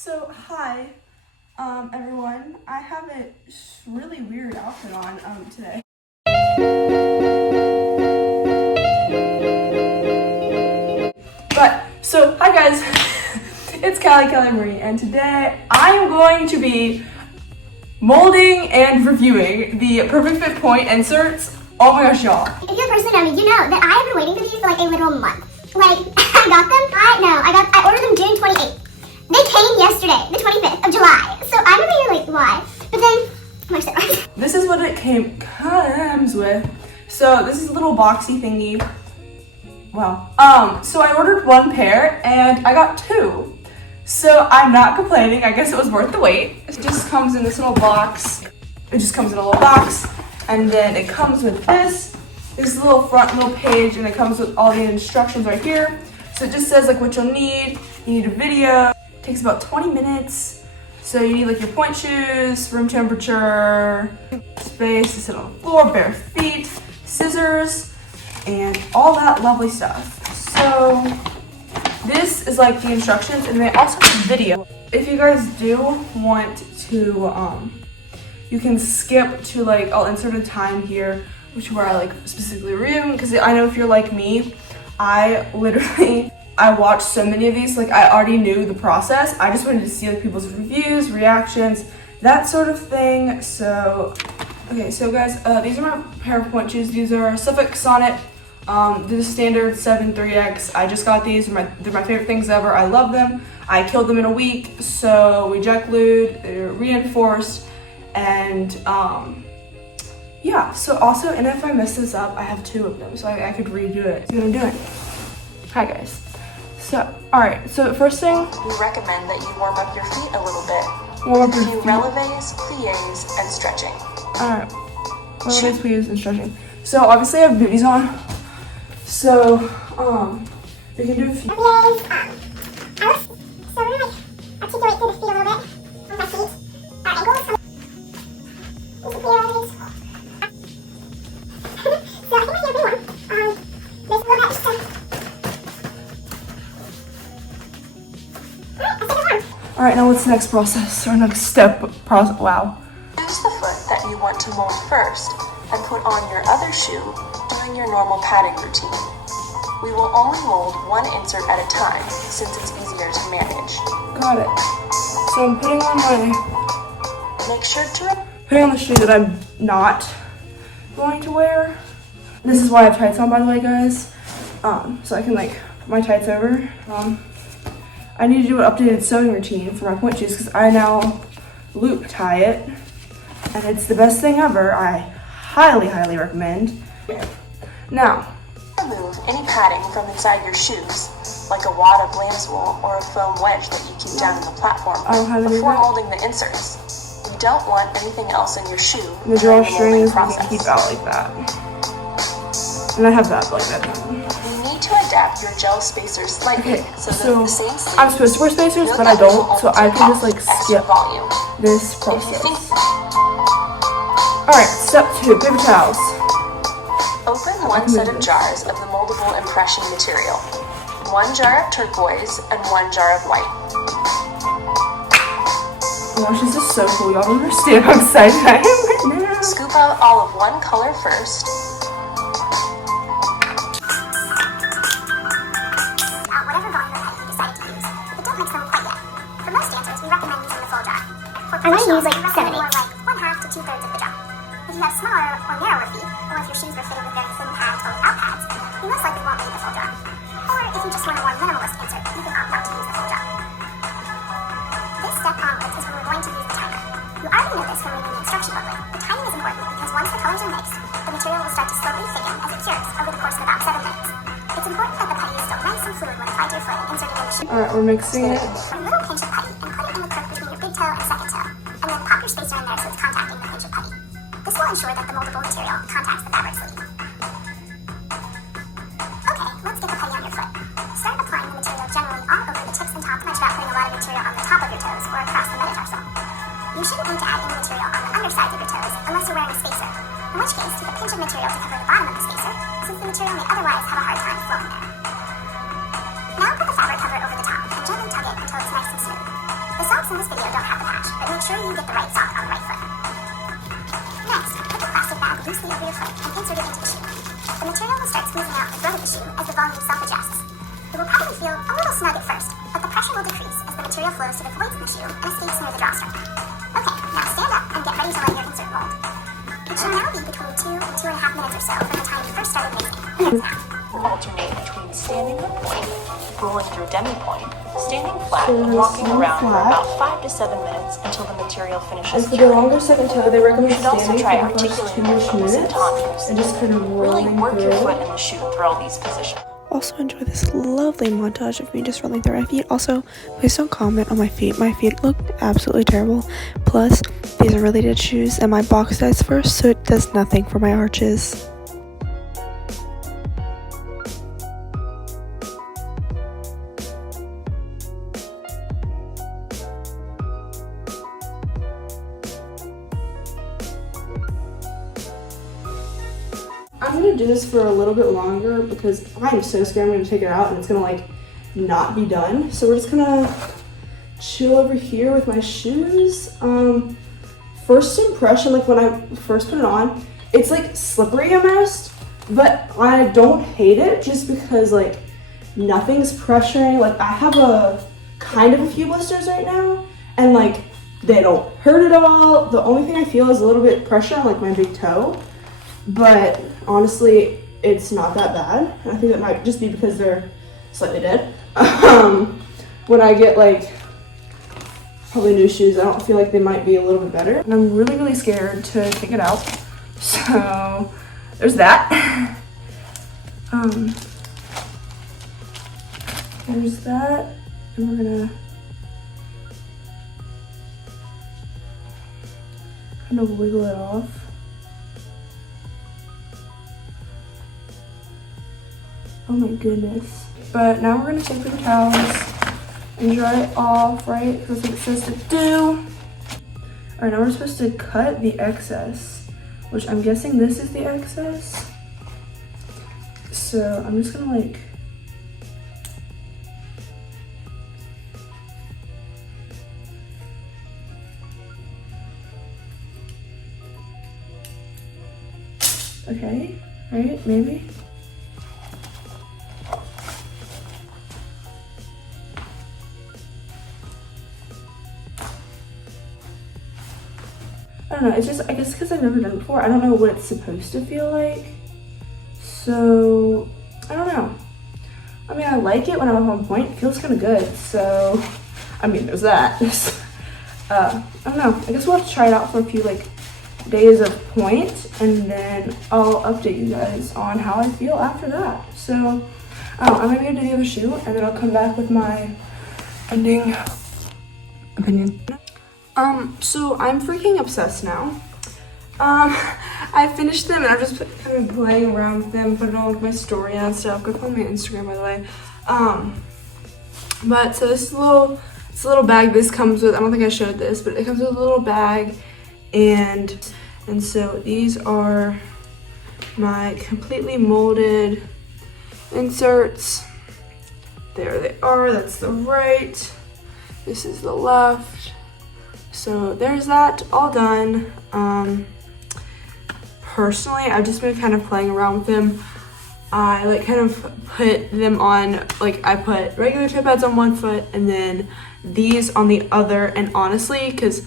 So hi, everyone. I have a really weird outfit on today. Hi guys, it's Kallie Marie, and today I am going to be molding and reviewing the Perfect Fit Point inserts. Oh my gosh, y'all. If you're a person know me, you know that I have been waiting for these for like a literal month. Like, I got them, I ordered them June 28th. They came yesterday, the 25th of July. So I'm over here like, why? But then, this is what it comes with. So this is a little boxy thingy. Wow. So I ordered one pair and I got two. So I'm not complaining. I guess it was worth the wait. It just comes in this little box. It just comes in a little box. And then it comes with this little front little page, and it comes with all the instructions right here. So it just says like what you'll need. You need a video. It takes about 20 minutes. So you need like your point shoes, room temperature, space to sit on the floor, bare feet, scissors, and all that lovely stuff. So this is like the instructions, and they also have a video. If you guys do want to, you can skip to like, I'll insert a time here, which where I like specifically review, because I know if you're like me, I watched so many of these, like I already knew the process. I just wanted to see like people's reviews, reactions, that sort of thing. So, okay, so guys, these are my pair of point shoes. These are Suffolk Sonnet. They're the standard 7-3X. I just got these. They're my favorite things ever. I love them. I killed them in a week. So we jet glued, they're reinforced, and yeah. So also, and if I mess this up, I have two of them, so I could redo it. So I'm doing. Hi guys. So, alright, so the first thing, we recommend that you warm up your feet a little bit. Warm up with a your few feet. releves, plies, and stretching. Alright, releves, plies, and stretching. So obviously I have booties on. So, we can do a few. so we're gonna like articulate through the feet a little bit. On my feet, ankles. So I think we're doing one. There's a little bit Alright, now what's the next process, or next step process? Wow. Choose the foot that you want to mold first and put on your other shoe during your normal padding routine. We will only mold one insert at a time since it's easier to manage. Got it. So I'm putting on Make sure to putting on the shoe that I'm not going to wear. This is why I have tights on, by the way, guys. So I can like put my tights over. I need to do an updated sewing routine for my point shoes because I now loop tie it, and it's the best thing ever. I highly recommend. Okay. Now, remove any padding from inside your shoes, like a wad of lamb's wool or a foam wedge that you keep down in the platform before molding the inserts. You don't want anything else in your shoe the during the drawstrings molding we process. can keep out like that. And I have that like that. You need to adapt your gel spacers slightly so that the same sleeve. I'm supposed to wear spacers, but I don't, so I can just like skip volume. this process. Alright, step 2, paper towels. Open one set of jars of the moldable impression material. One jar of turquoise and one jar of white. Oh gosh, this is so cool. Y'all don't understand how excited I am right now. Scoop out all of one color first. whatever volume of pen you decide to use, but don't mix them quite yet. For most dancers, we recommend using the full jar. For I want to use like we 7 recommend more like 1/2 to 2/3 of the jar. If you have smaller or narrower feet, or if your shoes were fitted with very thin pads or without pads, you most likely won't need the full jar. Or if you just want a more minimalist insert, you can opt not to use the full jar. This step onwards is when we're going to use the timer. You already know this from reading the instruction booklet. The timing is important because once the colors are mixed, the material will start to slowly thicken as it cures over the course of about 7 minutes. It's important that the putty is still nice and fluid when applied to your foot and inserted in the shoe. Alright, we're mixing it. A little pinch of putty and put it in the crook between your big toe and second toe, and then pop your spacer in there so it's contacting the pinch of putty. This will ensure that the moldable material contacts the fabric sleeve. Okay, let's get the putty on your foot. Start applying the material generally all over the tips and tops. Much about putting a lot of material on the top of your toes or across the metatarsal. You shouldn't need to add any material on the undersides of your toes unless you're wearing a spacer, in which case take a pinch of material to cover the bottom of the spacer, since the material may otherwise have a hard time flowing there. Now put the fabric cover over the top and gently tug it until it's nice and smooth. The socks in this video don't have the patch, but make sure you get the right sock on the right foot. Next, put the plastic bag loosely over your foot and insert it into the shoe. The material will start squeezing out the front of the shoe as the volume self-adjusts. It will probably feel a little snug at first, but the pressure will decrease as the material flows to the points in the shoe and escapes near the drawstring. Okay, now stand up and get ready to let your insert mold. It should now be between 2 and 2.5 minutes or so from the time you first started mixing. Alternate between standing on point, rolling through demi-point, standing flat, and walking around for about 5 to 7 minutes until the material finishes And for the curing. longer second toe, they recommend You should also standing try for the first articulating 2-ish your minutes tendons and just kind of really rolling work your through. foot in the shoe through all these positions. Also enjoy this lovely montage of me just rolling through my feet. Also, please don't comment on my feet. My feet look absolutely terrible. Plus, these are really dead shoes and my box size first, so it does nothing for my arches. I'm gonna do this for a little bit longer because I'm so scared I'm gonna take it out and it's gonna like not be done. So we're just gonna chill over here with my shoes. First impression, like when I first put it on, it's like slippery almost, but I don't hate it just because like nothing's pressuring. Like I have a kind of a few blisters right now and like they don't hurt at all. The only thing I feel is a little bit pressure on like my big toe. But honestly, it's not that bad. And I think that might just be because they're slightly dead. When I get like probably new shoes, I don't feel like they might be a little bit better. And I'm really, really scared to take it out. So there's that. There's that. And we're gonna kind of wiggle it off. Oh my goodness. But now we're gonna take the towels and dry it off, right? Because that's what it says to do. Alright, now we're supposed to cut the excess, which I'm guessing this is the excess. So I'm just gonna like, okay, right, maybe. I don't know, it's just, I guess because I've never done it before, I don't know what it's supposed to feel like. So, I don't know. I mean, I like it when I'm on point, it feels kind of good, so, I mean, there's that. I don't know, I guess we'll have to try it out for a few, like, days of point, and then I'll update you guys on how I feel after that. So, I'm maybe gonna do the other shoe, and then I'll come back with my ending opinion. So I'm freaking obsessed now. I finished them and I'm just kind of playing around with them, putting on like my story and stuff. Go follow me on Instagram, by the way. But so this little bag this comes with. I don't think I showed this, but it comes with a little bag, and so these are my completely molded inserts. There they are. That's the right. This is the left. So there's that, all done. Personally, I've just been kind of playing around with them. I like kind of put them on, like I put regular toe pads on one foot and then these on the other. And honestly, because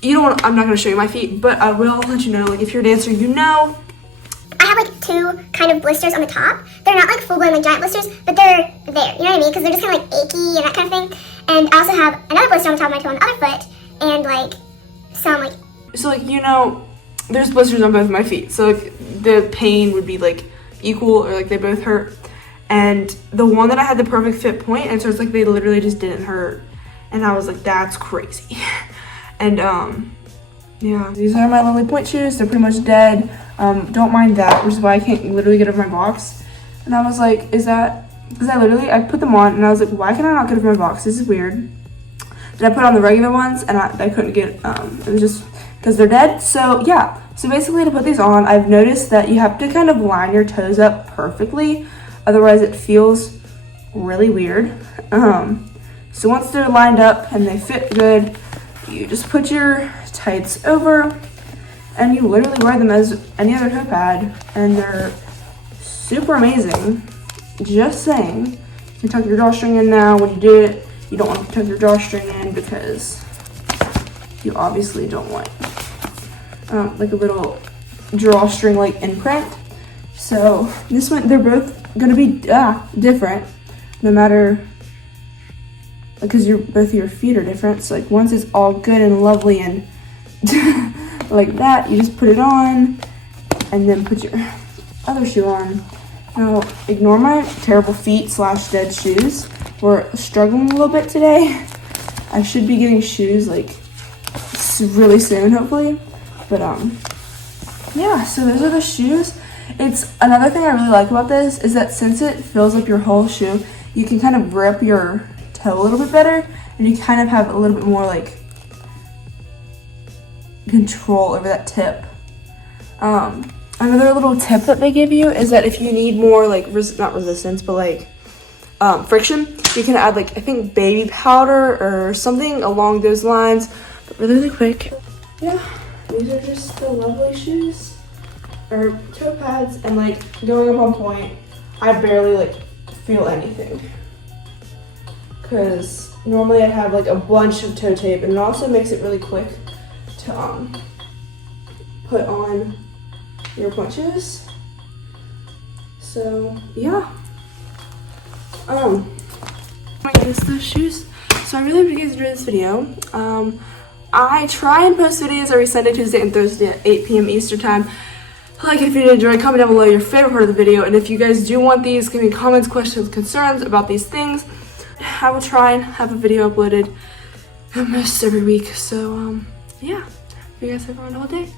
you don't want, I'm not gonna show you my feet, but I will let you know, like if you're a dancer, you know. I have like 2 kind of blisters on the top. They're not like full-blown like giant blisters, but they're there, you know what I mean? Because they're just kind of like achy and that kind of thing. And I also have another blister on the top of my toe on the other foot, and like some like. So like, you know, there's blisters on both of my feet. So like the pain would be like equal, or like they both hurt. And the one that I had the perfect fit point, and so it's like they literally just didn't hurt. And I was like, that's crazy. And yeah, these are my lovely point shoes. They're pretty much dead. Don't mind that, which is why I can't literally get over my box. And I was like, is that, because I put them on and I was like, why can I not get over my box? This is weird. Then I put on the regular ones and I couldn't get, it was just because they're dead. So yeah, so basically to put these on, I've noticed that you have to kind of line your toes up perfectly. Otherwise it feels really weird. So once they're lined up and they fit good, you just put your tights over and you literally wear them as any other toe pad, and they're super amazing. Just saying. You can tuck your drawstring in now. When you do it, you don't want to tuck your drawstring in because you obviously don't want like a little drawstring like imprint. So this one, they're both gonna be different, no matter, because both your feet are different. So like once it's all good and lovely and like that, you just put it on and then put your other shoe on. Now ignore my terrible feet / dead shoes. We're struggling a little bit today. I should be getting shoes like really soon, hopefully. But yeah, so those are the shoes. It's another thing I really like about this is that since it fills up your whole shoe, you can kind of grip your toe a little bit better, and you kind of have a little bit more like control over that tip. Another little tip that they give you is that if you need more like not resistance, but like friction, you can add like, I think, baby powder or something along those lines. But really quick, yeah, these are just the lovely shoes or toe pads, and like going up on Point, I barely like feel anything, because normally I'd have like a bunch of toe tape, and it also makes it really quick to put on your Point shoes. So yeah, I guess those shoes. So I really hope you guys enjoyed this video. I try and post videos every Sunday, Tuesday, and Thursday at 8 p.m. Eastern time. Like it if you did enjoy, comment down below your favorite part of the video, and if you guys do want these, give me comments, questions, concerns about these things. I will try and have a video uploaded almost every week. So yeah, hope you guys have a wonderful day.